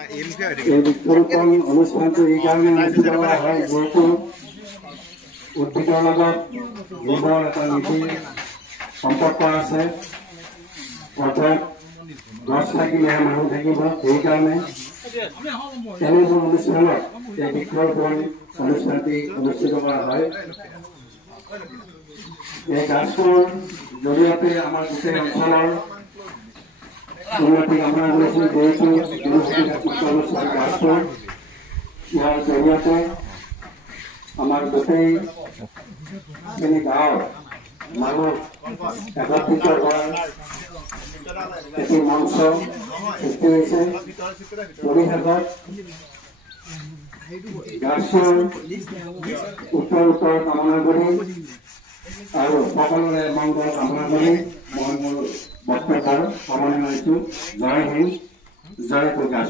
এই বৃক্ষৰোপণ অনুষ্ঠানটো এইকাৰণে অনুষ্ঠিত কৰা হয় যিহেতু উদ্ভিদৰ লগত জীৱৰ এটা নিবিড় সম্পৰ্ক আছে। অৰ্থাৎ গছ থাকিলেহে মানুহ থাকিব। সেইকাৰণে এনেবোৰ অনুষ্ঠানত এই বৃক্ষৰোপণ অনুষ্ঠানটি অনুষ্ঠিত কৰা হয়। এই গাছটোৰ জৰিয়তে আমাৰ গোটেই অঞ্চলৰ উন্নতি কামনা কৰিছোঁ। যিহেতু অনুষ্ঠান গাছটো ইয়াৰ জৰিয়তে আমাৰ গোটেই গাঁৱৰ মানুহ একত্ৰিত হোৱাৰ এটি মঞ্চ সৃষ্টি হৈছে। পৰিৱেশত গাছটোৰ উত্তৰ কামনা কৰি আৰু সকলোৰে মংগল কামনা কৰি মই মোৰ বক্তব্য সামৰণি মাৰিছোঁ। জয় হিন্দ, জয় প্ৰকাশ।